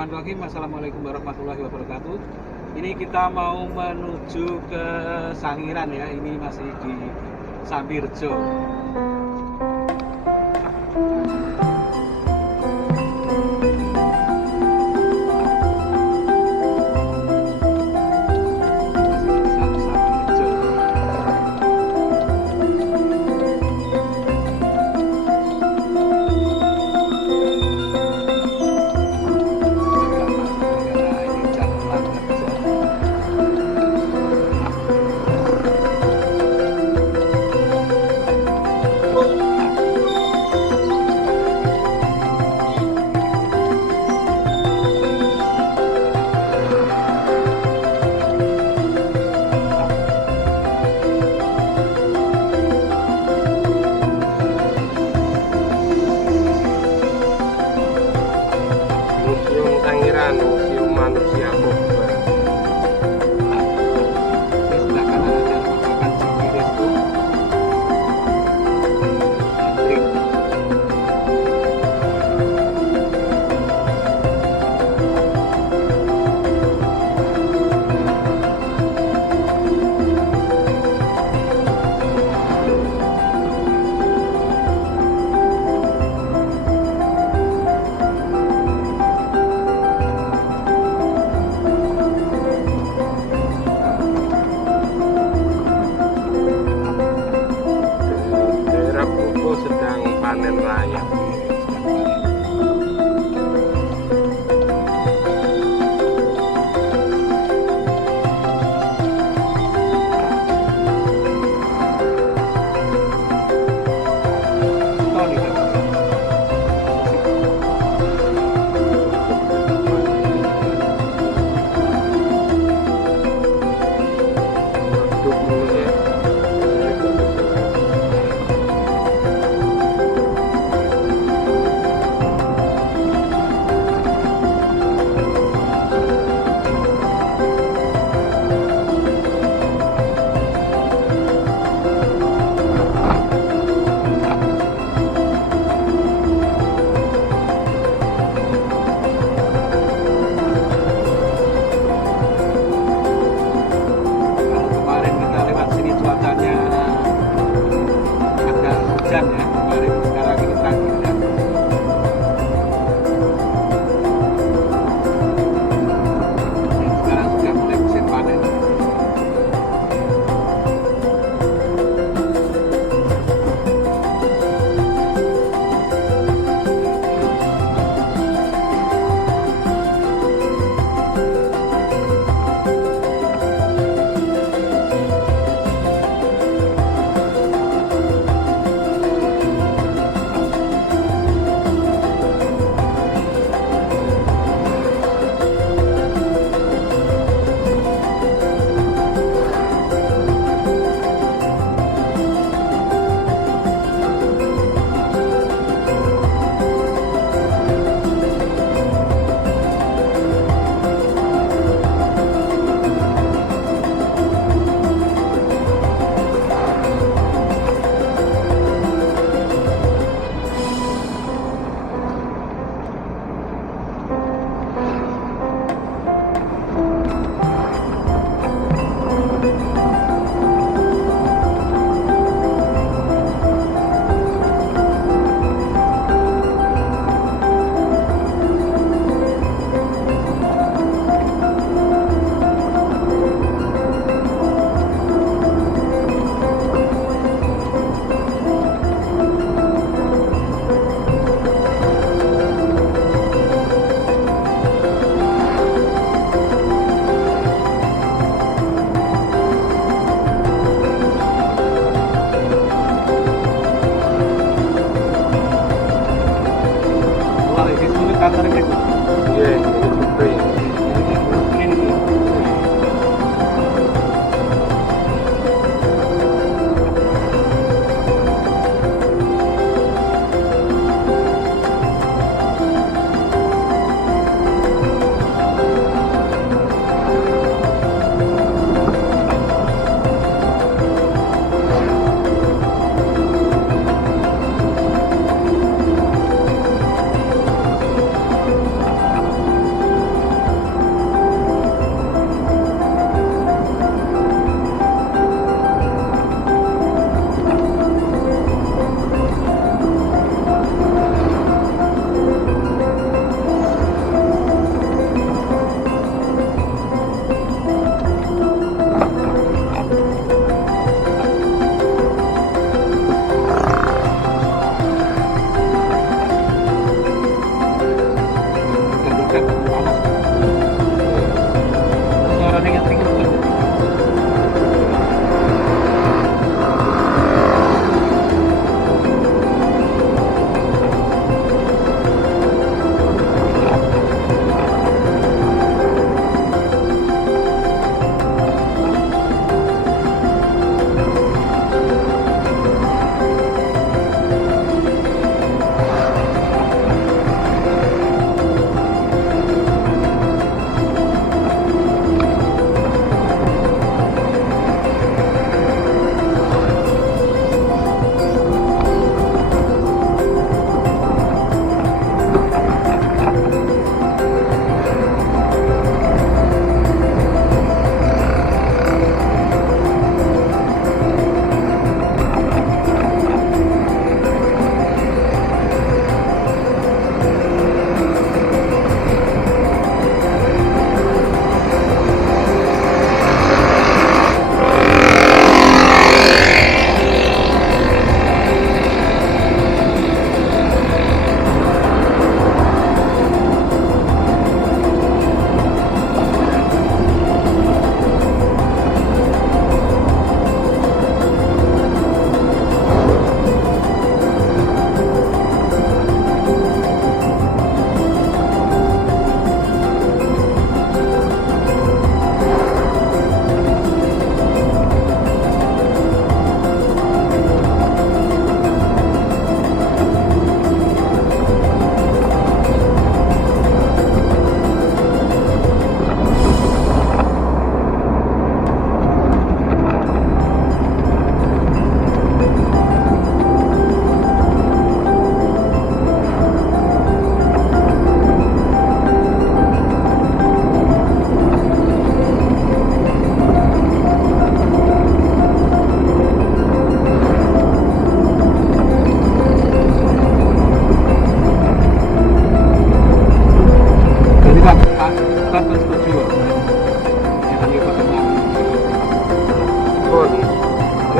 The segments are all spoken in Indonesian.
Bismillahirrahmanirrahim. Assalamualaikum warahmatullahi wabarakatuh. Ini kita mau menuju ke Sangiran ya. Ini masih di Sambirjo.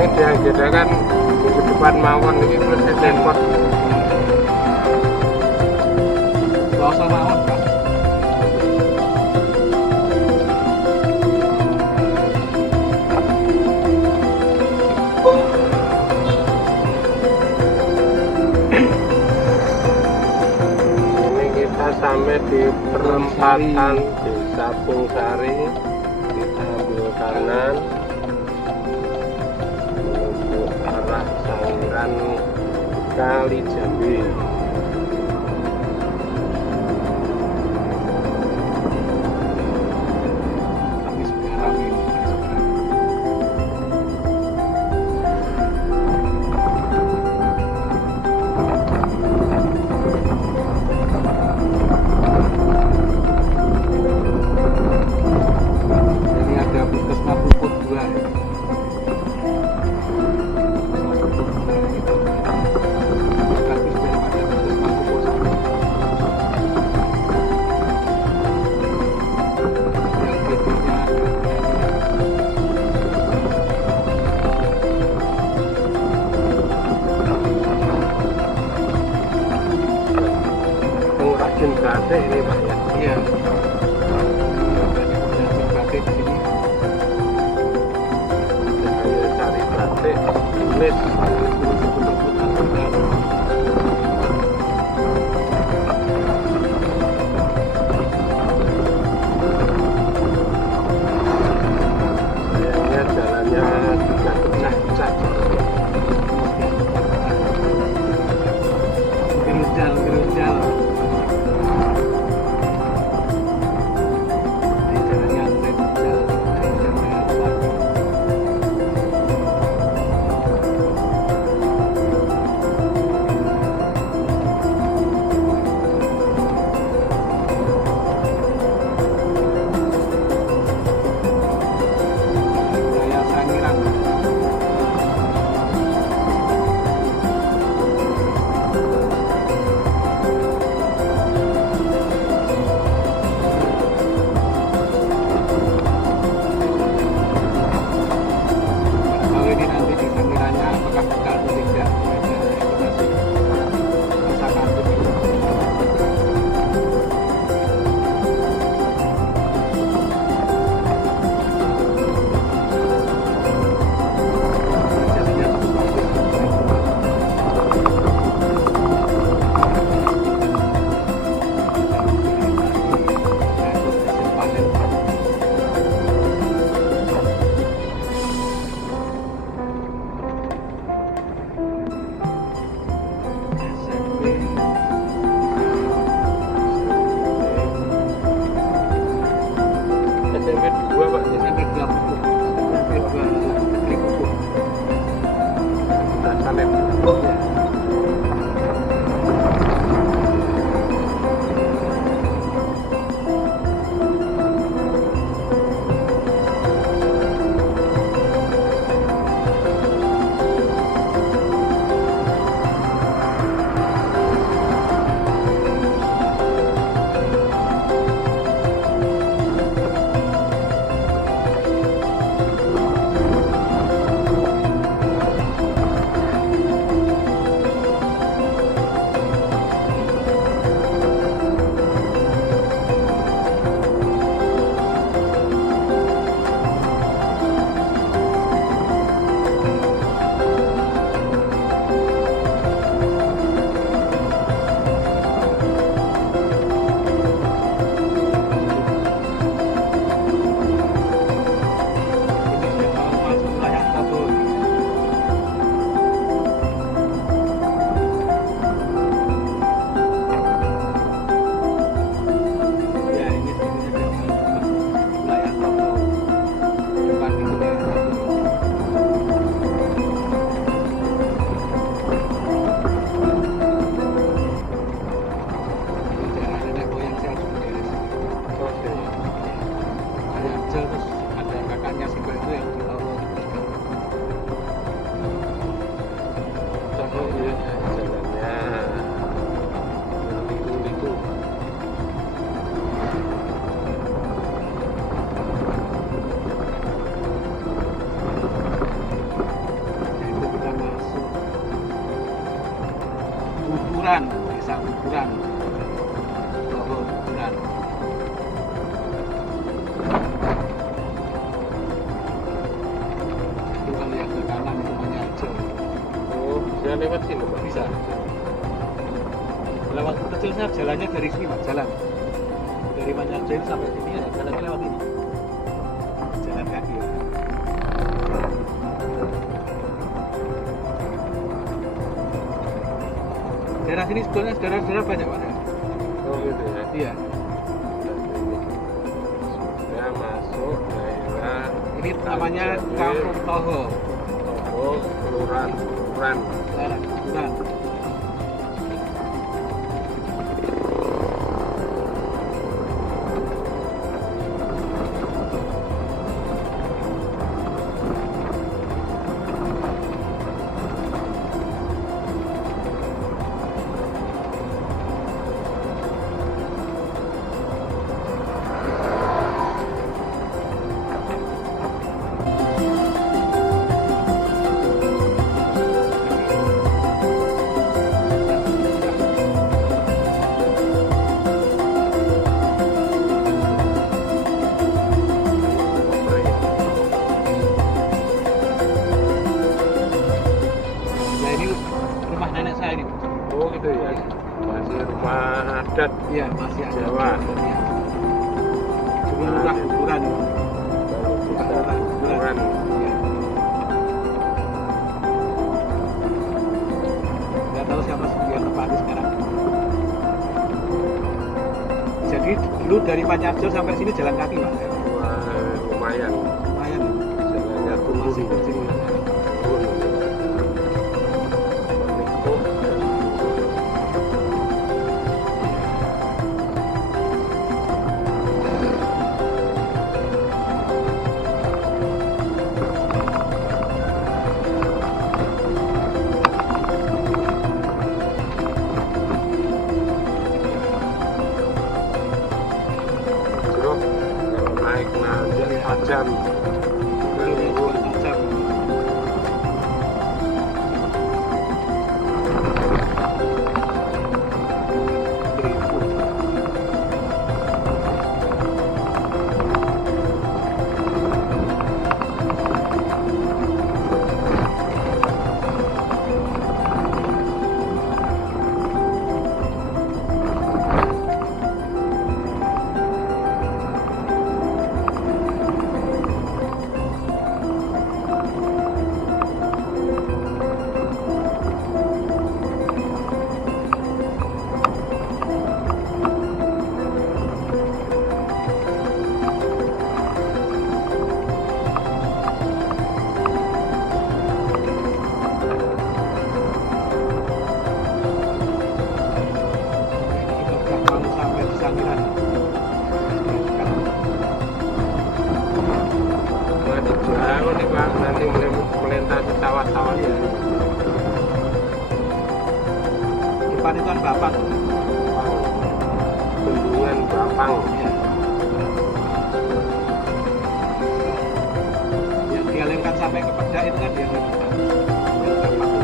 media kita kan minggu depan mawon ini presiden kok. Selasa mawon Pak. Ini kita sampai di perempatan Desa Pungsari, kita ambil kanan menuju arah Sangiran Kali Jambi. Tapi sudah ramai ini. Ini ada puskesmas Puput 2 ya. Tapi sudah ada puskesmas Puput 1. Yang PT-nya Pengrajin batik ini Pak ya. iya. Jadi batik di sini. Saya cari batik tulis. Sayangnya jalannya juga pecah-pecah. Gerujal. Ini jalannya gerujal. Jalannya. Buburan, desa Buburan. Toho Buburan. Itu kalau yang ke kanan itu Manyajo. Oh, bisa lewat sini Pak? Bisa. Lewat kecil saya jalannya dari sini Pak, jalan. Dari Manyajo ini sampai sini ya, jalannya lewat ini. Jalan kaki ya. Daerah sini sebetulnya saudara-saudara banyak Pak ya? Oh gitu ya? Iya. Sudah masuk daerah Ini namanya Kampung Toho. Toho, Kelurahan Buburan. Daerah Buburan. Nah ini rumah nenek saya ini Pak. Oh gitu ya? Masih rumah adat Iya masih ada. Jawa. Iya. Cuma lurah Buburan. Desa Buburan. Iya. Nggak tahu siapa yang tempatnya sekarang. Jadi dulu dari Pancarjo sampai sini jalan kaki Pak. Wah, lumayan. Lumayan. Jalannya turun. Masih ke sini. Turun. Menikung. Jeruk kalau naik nanjak tajam. Dulu tajam. Kita sudah mau sampai di Sangiran. Masih jauh nih Pak, nanti melintasi sawah-sawah. Iya. Depan itu kan Bapak. Bendungan Bapang. Iya. Yang dialirkan sampai ke Pedak itu kan yang ini. Yang Bapak.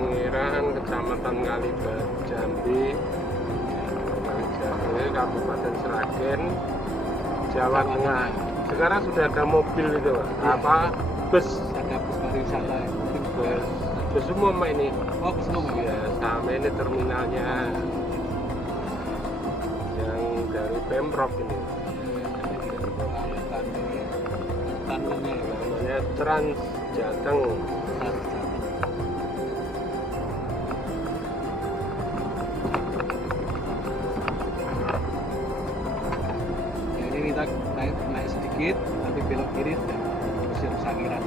Sangiran, Kecamatan Kalibat, Jambi, Jambi, Kabupaten Sragen, Jawa Tengah. Sekarang sudah ada mobil itu, Pak. Iya. Apa? Bus. Ada bus pariwisata ya. Bus umum Pak, ini. Oh, bus umum ya. Ya, sama ini terminalnya yang dari Pemprov ini. Tanggungnya ya. Namanya Trans Jateng. Ya, ini kita naik sedikit, nanti belok kiri dan Museum Sangiran.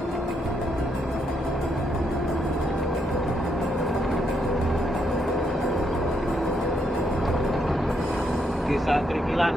Desa Krikilan.